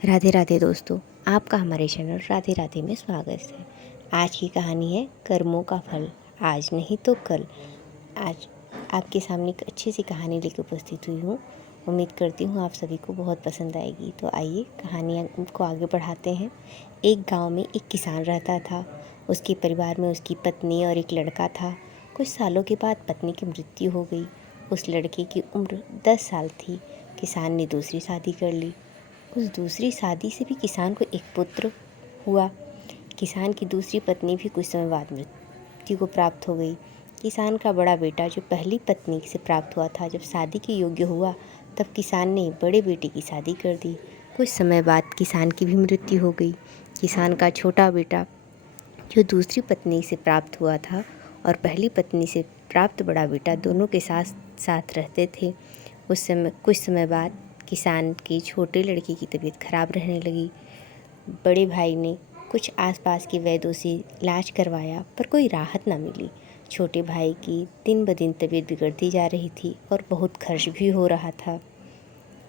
राधे राधे दोस्तों, आपका हमारे चैनल राधे राधे में स्वागत है। आज की कहानी है कर्मों का फल, आज नहीं तो कल। आज आपके सामने एक अच्छी सी कहानी लेकर उपस्थित हुई हूँ। उम्मीद करती हूँ आप सभी को बहुत पसंद आएगी। तो आइए कहानियाँ को आगे बढ़ाते हैं। एक गांव में एक किसान रहता था। उसके परिवार में उसकी पत्नी और एक लड़का था। कुछ सालों के बाद पत्नी की मृत्यु हो गई। उस लड़के की उम्र 10 साल थी। किसान ने दूसरी शादी कर ली। उस दूसरी शादी से भी किसान को एक पुत्र हुआ। किसान की दूसरी पत्नी भी कुछ समय बाद मृत्यु को प्राप्त हो गई। किसान का बड़ा बेटा जो पहली पत्नी से प्राप्त हुआ था, जब शादी के योग्य हुआ तब किसान ने बड़े बेटे की शादी कर दी। कुछ समय बाद किसान की भी मृत्यु हो गई। किसान का छोटा बेटा जो दूसरी पत्नी से प्राप्त हुआ था और पहली पत्नी से प्राप्त बड़ा बेटा दोनों के साथ साथ रहते थे। कुछ समय बाद किसान के छोटे लड़के की तबीयत खराब रहने लगी। बड़े भाई ने कुछ आसपास के वैद्यों से इलाज करवाया पर कोई राहत ना मिली। छोटे भाई की दिन ब दिन तबीयत बिगड़ती जा रही थी और बहुत खर्च भी हो रहा था।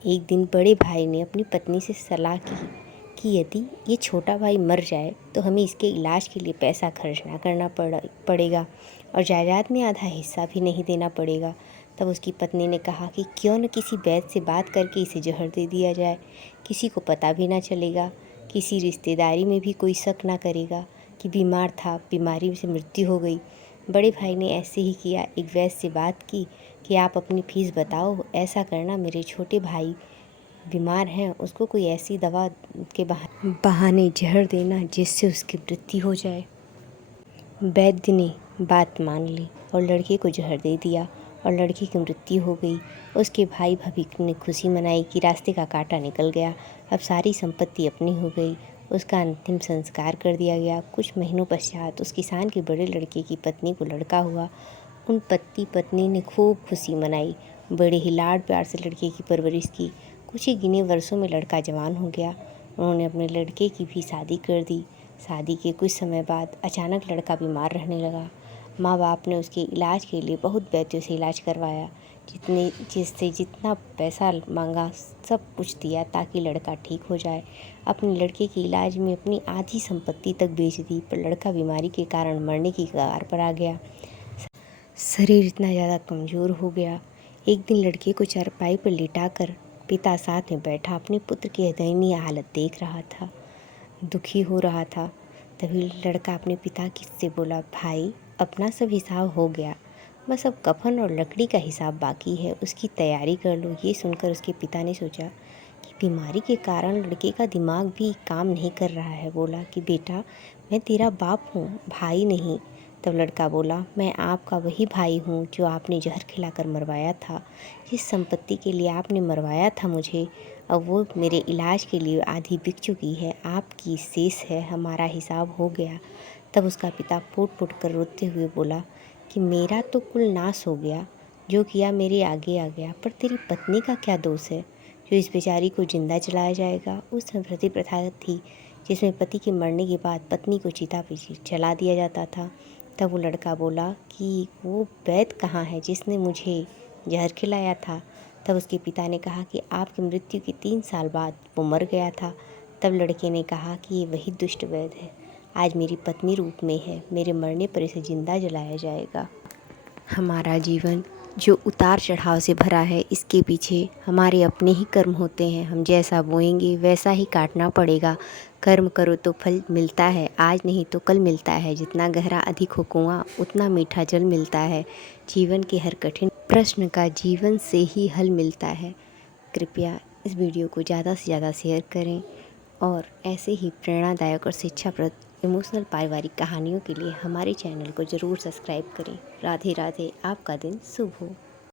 एक दिन बड़े भाई ने अपनी पत्नी से सलाह की कि यदि ये छोटा भाई मर जाए तो हमें इसके इलाज के लिए पैसा खर्च ना करना पड़ेगा और जायदाद में आधा हिस्सा भी नहीं देना पड़ेगा। तब उसकी पत्नी ने कहा कि क्यों न किसी वैद्य से बात करके इसे जहर दे दिया जाए। किसी को पता भी ना चलेगा, किसी रिश्तेदारी में भी कोई शक ना करेगा कि बीमार था, बीमारी से मृत्यु हो गई। बड़े भाई ने ऐसे ही किया। एक वैद्य से बात की कि आप अपनी फीस बताओ, ऐसा करना मेरे छोटे भाई बीमार हैं, उसको कोई ऐसी दवा के बहाने जहर देना जिससे उसकी मृत्यु हो जाए। वैद्य ने बात मान ली और लड़के को जहर दे दिया और लड़की की मृत्यु हो गई। उसके भाई भाभी ने खुशी मनाई कि रास्ते का कांटा निकल गया, अब सारी संपत्ति अपनी हो गई। उसका अंतिम संस्कार कर दिया गया। कुछ महीनों पश्चात उस किसान के बड़े लड़के की पत्नी को लड़का हुआ। उन पति पत्नी ने खूब खुशी मनाई, बड़े ही लाड प्यार से लड़के की परवरिश की। कुछ ही गिने वर्षों में लड़का जवान हो गया। उन्होंने अपने लड़के की भी शादी कर दी। शादी के कुछ समय बाद अचानक लड़का बीमार रहने लगा। माँ बाप ने उसके इलाज के लिए बहुत वैद्यों से इलाज करवाया, जिससे जितना पैसा मांगा सब कुछ दिया ताकि लड़का ठीक हो जाए। अपने लड़के के इलाज में अपनी आधी संपत्ति तक बेच दी, पर लड़का बीमारी के कारण मरने की कगार पर आ गया। शरीर इतना ज़्यादा कमज़ोर हो गया। एक दिन लड़के को चारपाई पर लिटाकर पिता साथ में बैठा अपने पुत्र की दयनीय हालत देख रहा था, दुखी हो रहा था। तभी लड़का अपने पिता से बोला, भाई अपना सब हिसाब हो गया, बस अब कफन और लकड़ी का हिसाब बाकी है, उसकी तैयारी कर लो। ये सुनकर उसके पिता ने सोचा कि बीमारी के कारण लड़के का दिमाग भी काम नहीं कर रहा है। बोला कि बेटा मैं तेरा बाप हूँ, भाई नहीं। तब लड़का बोला, मैं आपका वही भाई हूँ जो आपने जहर खिलाकर मरवाया था। जिस संपत्ति के लिए आपने मरवाया था मुझे, अब वो मेरे इलाज के लिए आधी बिक चुकी है, आपकी शेष है, हमारा हिसाब हो गया। तब उसका पिता फूट फूट कर रोते हुए बोला कि मेरा तो कुल नाश हो गया, जो किया मेरे आगे आ गया, पर तेरी पत्नी का क्या दोष है जो इस बेचारी को जिंदा जलाया जाएगा। उस समय सती प्रथा थी जिसमें पति के मरने के बाद पत्नी को चिता पर जला दिया जाता था। तब वो लड़का बोला कि वो वैद्य कहाँ है जिसने मुझे जहर खिलाया था। तब उसके पिता ने कहा कि आपकी मृत्यु के 3 साल बाद वो मर गया था। तब लड़के ने कहा कि ये वही दुष्ट वैद्य है, आज मेरी पत्नी रूप में है, मेरे मरने पर इसे जिंदा जलाया जाएगा। हमारा जीवन जो उतार चढ़ाव से भरा है, इसके पीछे हमारे अपने ही कर्म होते हैं। हम जैसा बोएंगे वैसा ही काटना पड़ेगा। कर्म करो तो फल मिलता है, आज नहीं तो कल मिलता है। जितना गहरा अधिक हो कुआं, उतना मीठा जल मिलता है। जीवन के हर कठिन प्रश्न का जीवन से ही हल मिलता है। कृपया इस वीडियो को ज़्यादा से ज़्यादा शेयर करें और ऐसे ही प्रेरणादायक और शिक्षाप्रद इमोशनल पारिवारिक कहानियों के लिए हमारे चैनल को ज़रूर सब्सक्राइब करें। राधे राधे, आपका दिन शुभ हो।